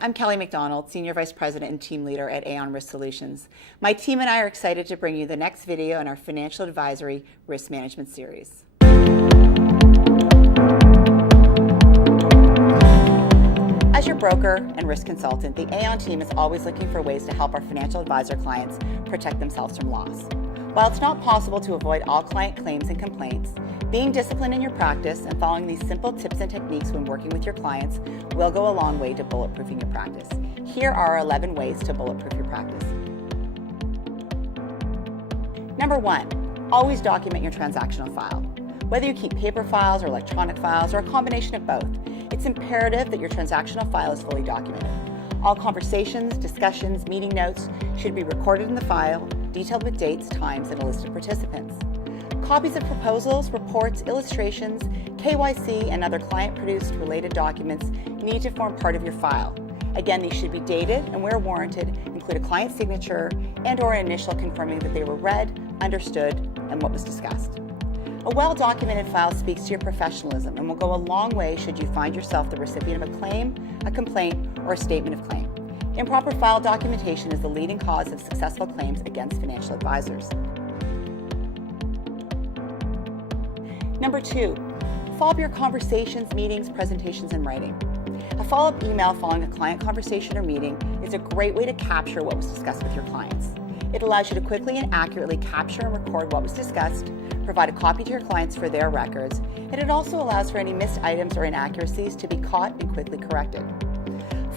I'm Kelly McDonald, Senior Vice President and Team Leader at Aon Risk Solutions. My team and I are excited to bring you the next video in our Financial Advisory Risk Management series. As your broker and risk consultant, the Aon team is always looking for ways to help our financial advisor clients protect themselves from loss. While it's not possible to avoid all client claims and complaints, being disciplined in your practice and following these simple tips and techniques when working with your clients will go a long way to bulletproofing your practice. Here are 11 ways to bulletproof your practice. Number 1, always document your transactional file. Whether you keep paper files or electronic files or a combination of both, it's imperative that your transactional file is fully documented. All conversations, discussions, meeting notes should be recorded in the file, detailed with dates, times, and a list of participants. Copies of proposals, reports, illustrations, KYC, and other client-produced related documents need to form part of your file. Again, these should be dated and, where warranted, include a client signature and/or an initial confirming that they were read, understood, and what was discussed. A well-documented file speaks to your professionalism and will go a long way should you find yourself the recipient of a claim, a complaint, or a statement of claim. Improper file documentation is the leading cause of successful claims against financial advisors. Number 2, follow up your conversations, meetings, presentations in writing. A follow-up email following a client conversation or meeting is a great way to capture what was discussed with your clients. It allows you to quickly and accurately capture and record what was discussed, provide a copy to your clients for their records, and it also allows for any missed items or inaccuracies to be caught and quickly corrected.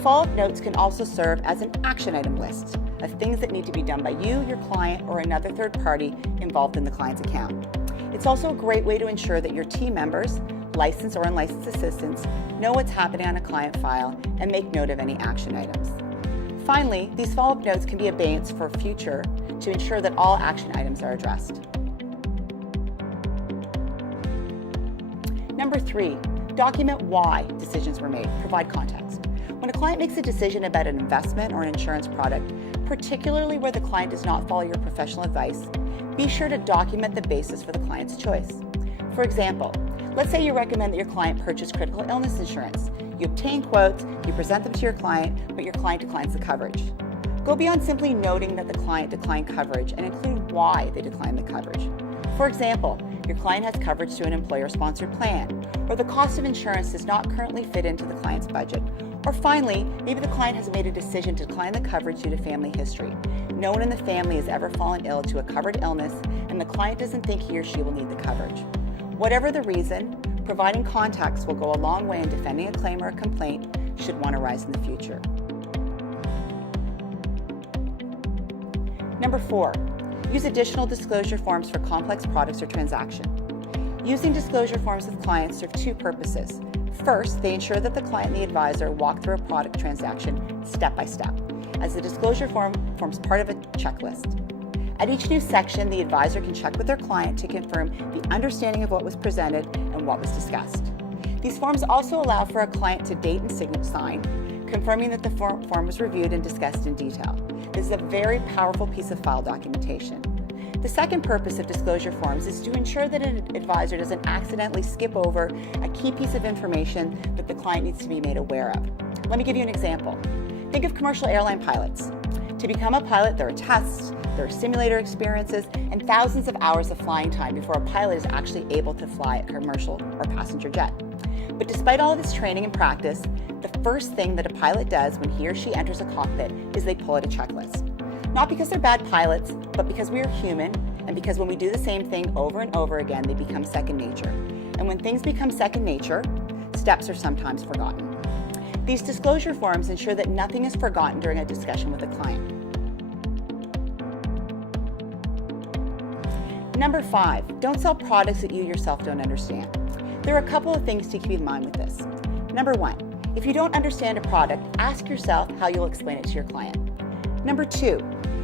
Follow-up notes can also serve as an action item list of things that need to be done by you, your client, or another third party involved in the client's account. It's also a great way to ensure that your team members, licensed or unlicensed assistants, know what's happening on a client file and make note of any action items. Finally, these follow-up notes can be abeyance for future to ensure that all action items are addressed. Number 3, document why decisions were made. Provide context. When a client makes a decision about an investment or an insurance product, particularly where the client does not follow your professional advice, be sure to document the basis for the client's choice. For example, let's say you recommend that your client purchase critical illness insurance. You obtain quotes, you present them to your client, but your client declines the coverage. Go beyond simply noting that the client declined coverage and include why they declined the coverage. For example, your client has coverage through an employer-sponsored plan, or the cost of insurance does not currently fit into the client's budget. Or finally, maybe the client has made a decision to decline the coverage due to family history. No one in the family has ever fallen ill to a covered illness, and the client doesn't think he or she will need the coverage. Whatever the reason, providing context will go a long way in defending a claim or a complaint should one arise in the future. Number 4, use additional disclosure forms for complex products or transactions. Using disclosure forms with clients serve 2 purposes. First, they ensure that the client and the advisor walk through a product transaction step by step, as the disclosure form forms part of a checklist. At each new section, the advisor can check with their client to confirm the understanding of what was presented and what was discussed. These forms also allow for a client to date and sign, confirming that the form was reviewed and discussed in detail. This is a very powerful piece of file documentation. The second purpose of disclosure forms is to ensure that an advisor doesn't accidentally skip over a key piece of information that the client needs to be made aware of. Let me give you an example. Think of commercial airline pilots. To become a pilot, there are tests, there are simulator experiences, and thousands of hours of flying time before a pilot is actually able to fly a commercial or passenger jet. But despite all of this training and practice, the first thing that a pilot does when he or she enters a cockpit is they pull out a checklist. Not because they're bad pilots, but because we are human, and because when we do the same thing over and over again, they become second nature. And when things become second nature, steps are sometimes forgotten. These disclosure forms ensure that nothing is forgotten during a discussion with a client. Number 5, don't sell products that you yourself don't understand. There are a couple of things to keep in mind with this. Number 1, if you don't understand a product, ask yourself how you'll explain it to your client. Number 2,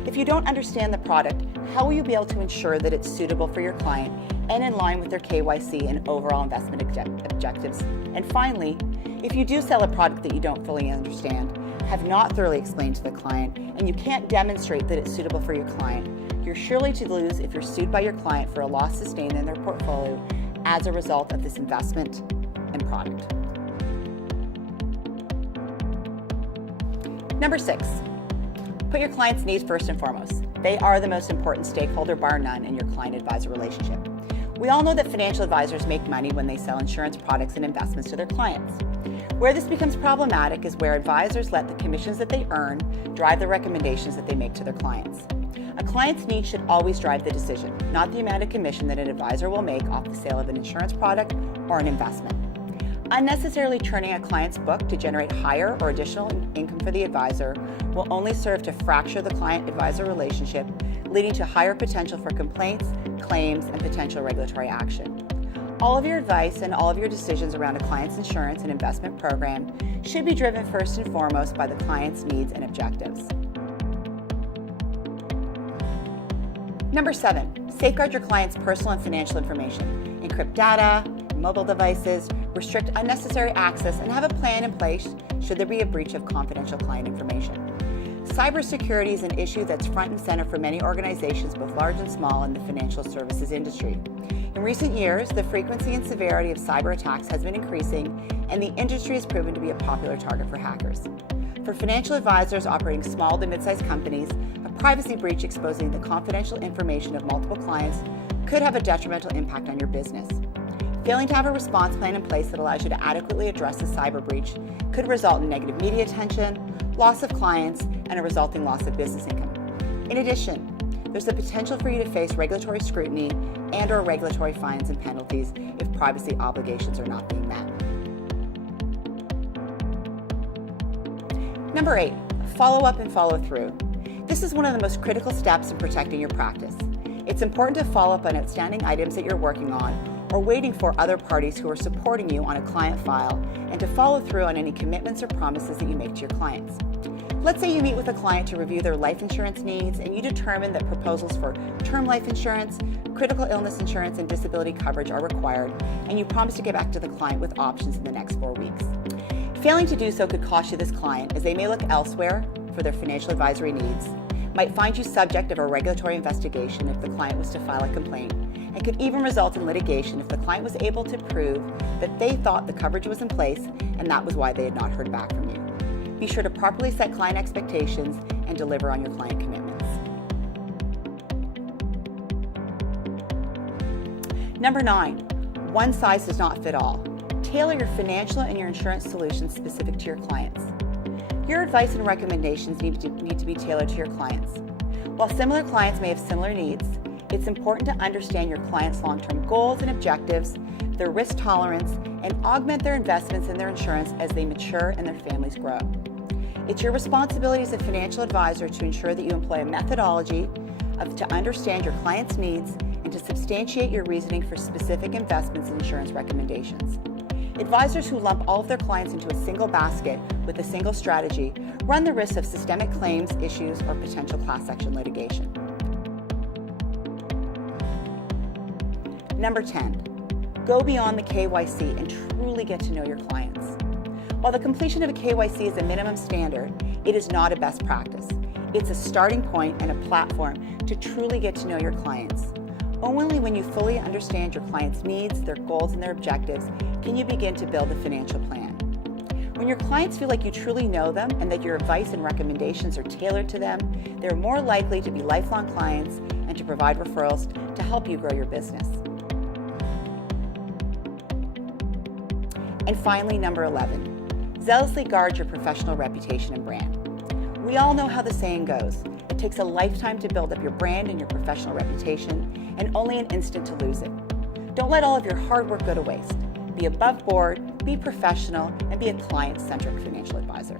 if you don't understand the product, how will you be able to ensure that it's suitable for your client and in line with their KYC and overall investment objectives? And finally, if you do sell a product that you don't fully understand, have not thoroughly explained to the client, and you can't demonstrate that it's suitable for your client, you're surely to lose if you're sued by your client for a loss sustained in their portfolio as a result of this investment and product. Number 6, put your client's needs first and foremost. They are the most important stakeholder, bar none, in your client-advisor relationship. We all know that financial advisors make money when they sell insurance products and investments to their clients. Where this becomes problematic is where advisors let the commissions that they earn drive the recommendations that they make to their clients. A client's needs should always drive the decision, not the amount of commission that an advisor will make off the sale of an insurance product or an investment. Unnecessarily churning a client's book to generate higher or additional income for the advisor will only serve to fracture the client-advisor relationship, leading to higher potential for complaints, claims, and potential regulatory action. All of your advice and all of your decisions around a client's insurance and investment program should be driven first and foremost by the client's needs and objectives. Number 7, safeguard your client's personal and financial information. Encrypt data, mobile devices, restrict unnecessary access, and have a plan in place should there be a breach of confidential client information. Cybersecurity is an issue that's front and center for many organizations, both large and small, in the financial services industry. In recent years, the frequency and severity of cyber attacks has been increasing, and the industry has proven to be a popular target for hackers. For financial advisors operating small to mid-sized companies, a privacy breach exposing the confidential information of multiple clients could have a detrimental impact on your business. Failing to have a response plan in place that allows you to adequately address a cyber breach could result in negative media attention, loss of clients, and a resulting loss of business income. In addition, there's the potential for you to face regulatory scrutiny and/or regulatory fines and penalties if privacy obligations are not being met. Number 8, follow up and follow through. This is one of the most critical steps in protecting your practice. It's important to follow up on outstanding items that you're working on or waiting for other parties who are supporting you on a client file, and to follow through on any commitments or promises that you make to your clients. Let's say you meet with a client to review their life insurance needs, and you determine that proposals for term life insurance, critical illness insurance, and disability coverage are required, and you promise to get back to the client with options in the next 4 weeks. Failing to do so could cost you this client, as they may look elsewhere for their financial advisory needs, might find you subject of a regulatory investigation if the client was to file a complaint, and could even result in litigation if the client was able to prove that they thought the coverage was in place and that was why they had not heard back from you. Be sure to properly set client expectations and deliver on your client commitments. Number 9, one size does not fit all. Tailor your financial and your insurance solutions specific to your clients. Your advice and recommendations need to be tailored to your clients. While similar clients may have similar needs, it's important to understand your clients' long-term goals and objectives, their risk tolerance, and augment their investments in their insurance as they mature and their families grow. It's your responsibility as a financial advisor to ensure that you employ a methodology to understand your clients' needs and to substantiate your reasoning for specific investments and insurance recommendations. Advisors who lump all of their clients into a single basket with a single strategy run the risk of systemic claims, issues, or potential class action litigation. Number 10, go beyond the KYC and truly get to know your clients. While the completion of a KYC is a minimum standard, it is not a best practice. It's a starting point and a platform to truly get to know your clients. Only when you fully understand your clients' needs, their goals, and their objectives can you begin to build a financial plan. When your clients feel like you truly know them and that your advice and recommendations are tailored to them, they're more likely to be lifelong clients and to provide referrals to help you grow your business. And finally, number 11, zealously guard your professional reputation and brand. We all know how the saying goes. It takes a lifetime to build up your brand and your professional reputation, and only an instant to lose it. Don't let all of your hard work go to waste. Be above board, be professional, and be a client-centric financial advisor.